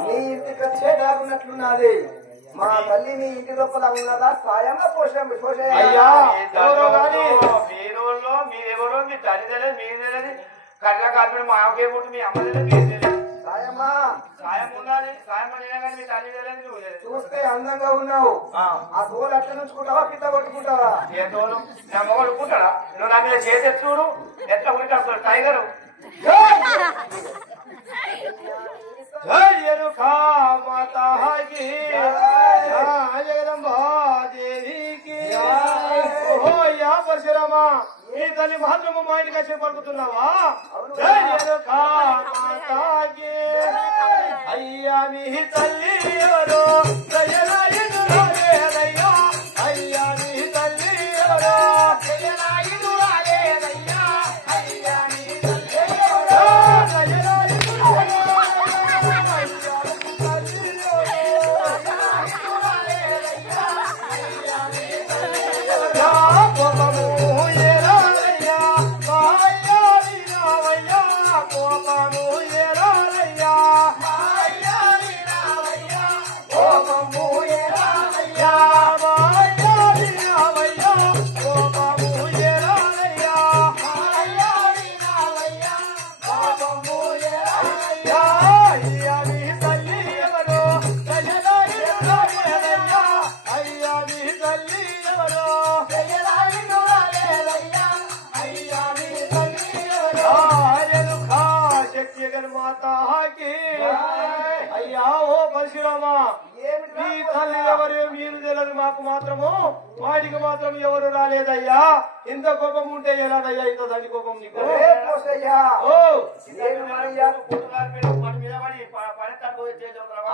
నీ ఇంటికి వచ్చే దారున్నట్లున్నది. మా తల్లి నీ ఇంటి లోపల ఉన్నదా? సాయంగా అయ్యా మీరోళ్ళు మీరెవరో మీ తల్లి తెలియదు మీరు తెలియదు కట్ల కాల్పడి మా అమ్మకే పుట్టి మీ అమ్మ తెలియదు మీరు తెలియదు. సాయమ్మా సాయం ఉండాలి సాయం పడినా కానీ మీ తల్లి తెలియదు నువ్వు తెలియదు. చూస్తే అందంగా ఉన్నావు. ఆ తోలు అట్లా నుంచుకుంటావా పిట్ట కొట్టుకుంటావా? ఏ తోలు నా మొగడు పుట్టాడా? నువ్వు నా మీద చేసే చూడు ఎట్లా ఉంటాడు టైగరు. జగదంబాదేవికి పరశురామా ఈ తల్లి మాత్రము మా ఇంటికి వచ్చి పలుకుతున్నావా? అయ్యా మీ తల్లి ఎవరో దయలాయుడురాలేదయ్యా. అయ్యా మీ తల్లి ఎవరో దయలాయుడురాలేదయ్యా. అయ్యా మీ తల్లి ఎవరో అయ్యా ఓ పరశురామా మీ తల్లి ఎవరు మీరు తెలియదు మాకు మాత్రము వాడికి మాత్రం ఎవరు రాలేదయ్యా. ఇంత కోపం ఉంటే ఎలాగయ్యా ఇంత దండి కోపం నీకు?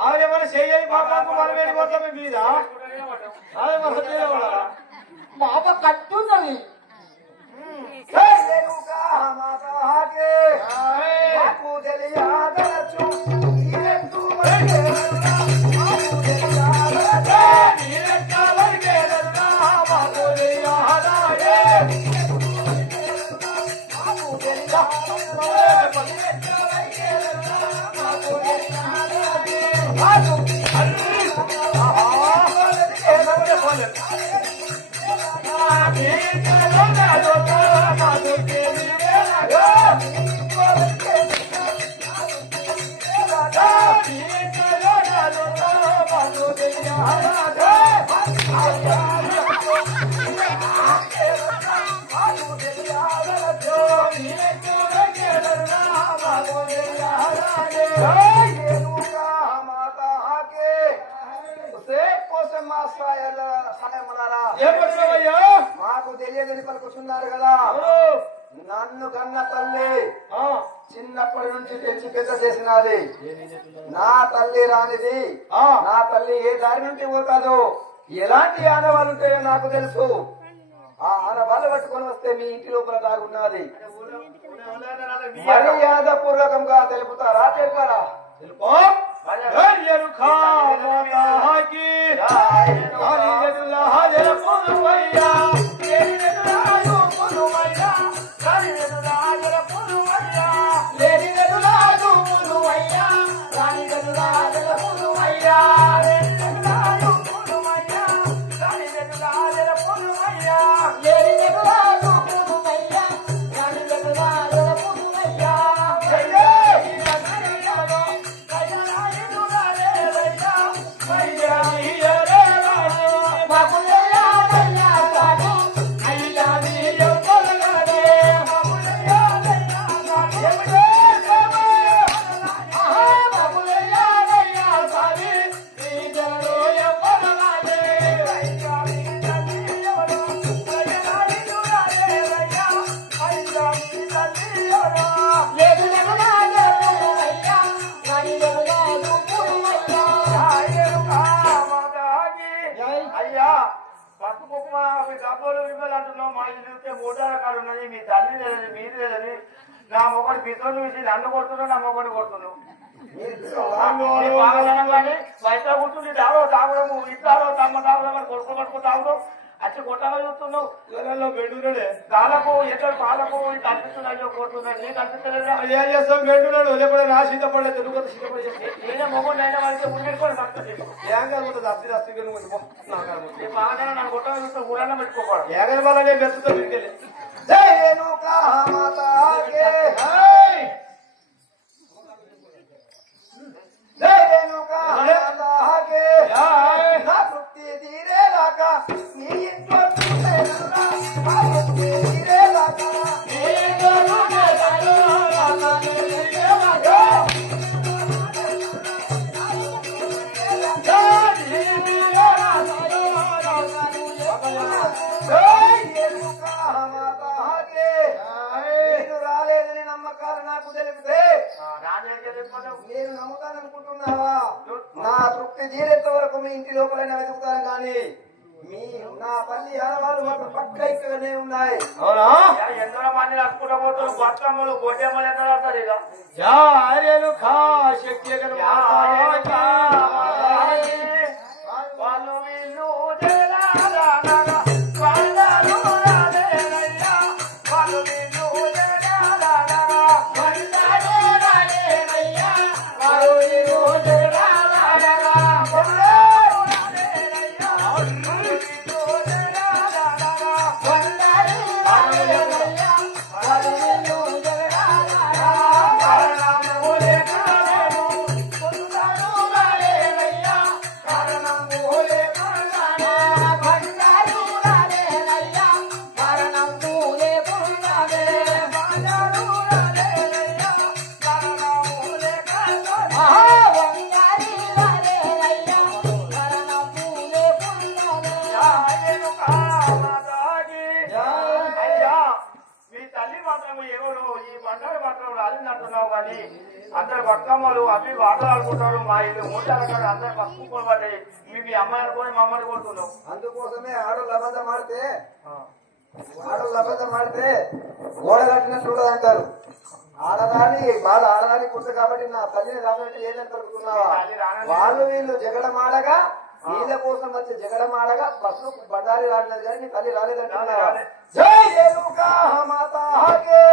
ఆవిడేమైనా చెయ్యి పాపకు మనం వెళ్ళిపోతామే మీద పాప కట్టున్నది. మాకు తెలియదని పలుకుతున్నారు కదా. నన్ను కన్న తల్లి చిన్నప్పటి నుంచి తెచ్చి పెద్ద చేసినది. నా తల్లి రానిది. నా తల్లి ఏ దారి నుండి పోతాదో ఎలాంటి ఆనవాళ్ళు ఉంటాయో నాకు తెలుసు. ఆ ఆనవాళ్ళు పట్టుకొని వస్తే మీ ఇంటి లోపల దాగున్నది. మర్యాద పూర్వకంగా తెలుపుతారా? చెప్పారా? మీ తల్లి లేదని మీరు లేదని నా మొక్కడి పితృని చూసి నన్ను కొడుతున్నావు, నా మొక్కడిని కొడుతున్నావు. బయట కూర్చుంది తాగో తాగడము ఇస్తారో తమ్మ తాగడం కొడుకు పట్టుకు తాగడం అట్లా కొట్టాలో చూస్తున్నావు జనాల్లో బెండున్నాడే కాలకు ఎట్లా పాలకు కనిపిస్తున్నాయో కొడుతున్నాడు నీకు కనిపిస్తలేదా ఏం చేస్తాం బెండున్నాడు లేకపోతే నా సీతపడలే తెలుగు సీతపడి నేనే మొగ్గుండి అయినా వాళ్ళకి ఉండేసుకోండి పడుతుంది ఏం ఉంటుంది అస్తి అస్తి నీ బాగా నన్ను కొట్టాలో చూస్తే ఊరన్నా పెట్టుకోకూడదు ఏగని వల్ల నేను వెతుకుతా వీడికెళ్ళి జై రేణుకా మాతాకే జై రేణుకా మాతాకే నా తృప్తి తీరేదాకా నీ ఇంట్లో చూసేదల్లా నా తృప్తి తీరేదాకా నీ ఇంట్లో చూసేదల్లా మీరు రాలేదని నమ్మకాలు నాకు తెలిపితే నేను నమ్ముతాననుకుంటున్నావా నా తృప్తి తీరేంత వరకు మీ ఇంటి లోపలైనా వెతుకుతాను కానీ మీ నా పల్లి ఆడవాళ్ళు మాత్రం పక్క ఇక్కడనే ఉన్నాయి. అవునా ఎందరో మంది నడుచుకుంటూ పోతారు బతుకమ్మలు గొడ్డెమ్మలు ఎక్కడ ఆడతారు ఇక యా ఆర్యను ఖా శక్తి వాళ్ళు వీళ్ళు జలాలనగా వందలు రాలేనయ్యా వాళ్ళు వీళ్ళు జలాలనగా వందలు రాలేనయ్యా వాళ్ళు వీళ్ళు జలాలనగా వందలు రాలేనయ్యా వాళ్ళు వీళ్ళు జలాలనగా వందలు రాలేనయ్యా వాళ్ళు వీళ్ళు జలాలనగా కారణము లేకనేను వందలు రాలేనయ్యా కారణము లేకున్నానే వందలు రాలేనయ్యా కారణము లేకున్నానే వందలు రాలేనయ్యా కారణము లేకున్నానే వందలు రాలేనయ్యా కారణము లేకున్నానే ఆయనుకా మాతాకి అయ్యా మీ తల్లి మాత్రం ఎవరు ఈ బండారు మాత్రం రాలిందంటున్నావు కానీ అందరు బతుకమ్మలు అవి వాడలాడుకుంటారు మా ఇల్లు మూటాలు కాదు అందరు పసుపు పడ్డాయి మీ అమ్మాయి అనుకోని మా అమ్మని కొడుతున్నావు అందుకోసమే ఆడోళ్ళు అబద్ధం ఆడితే గోడ కట్టినట్టు ఉండదంటారు. ఆడదాని బాధ ఆడదాని కుట్టు కాబట్టి నా తల్లిని రాబట్టి లేదని కలుగుతున్నావా? వాళ్ళు వీళ్ళు జగడమాడగా వీళ్ళ కోసం వచ్చి జగడమాడగా పసుపు బండారి రాడినది కానీ నీ తల్లి రాలేదంటున్నావా? జై రేణుకా మాతాకే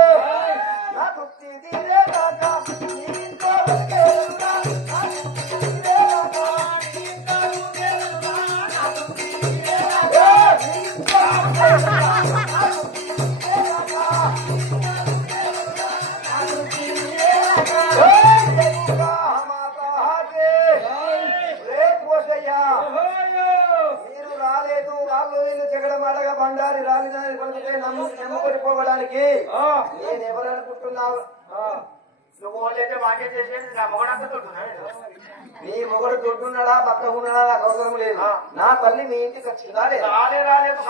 నా తృప్తి తీరేదాకా నీ ఇంట్లో వెతికేదల్లా నా తృప్తి తీరేదాకా నీ ఇంట్లో చూసేదల్లా నా తృప్తి తీరేదాకా నీ ఇంట్లో చూసేదల్లా నా తృప్తి తీరేదాకా నా తృప్తి తీరేదాకా జై రేణుకా మాతాకే రే పోషయ్యా మీరు రాలేదు వాళ్ళు వీళ్ళు జగడమాడగా బండారి రాలిదని పలికితే నమ్ముకొనిపోవడానికి నేను ఎవరనుకుంటున్నావు? నువ్వు వాళ్ళైతే మాకే చేసేది నా మొగడంతా తొట్టున్నాడు నీ మొగడు దొడ్డున్నాడా పక్క ఉన్నాడా నాకు అవసరం లేదు. నా తల్లి మీ ఇంటికి వచ్చిందా లేదా? రాలేదు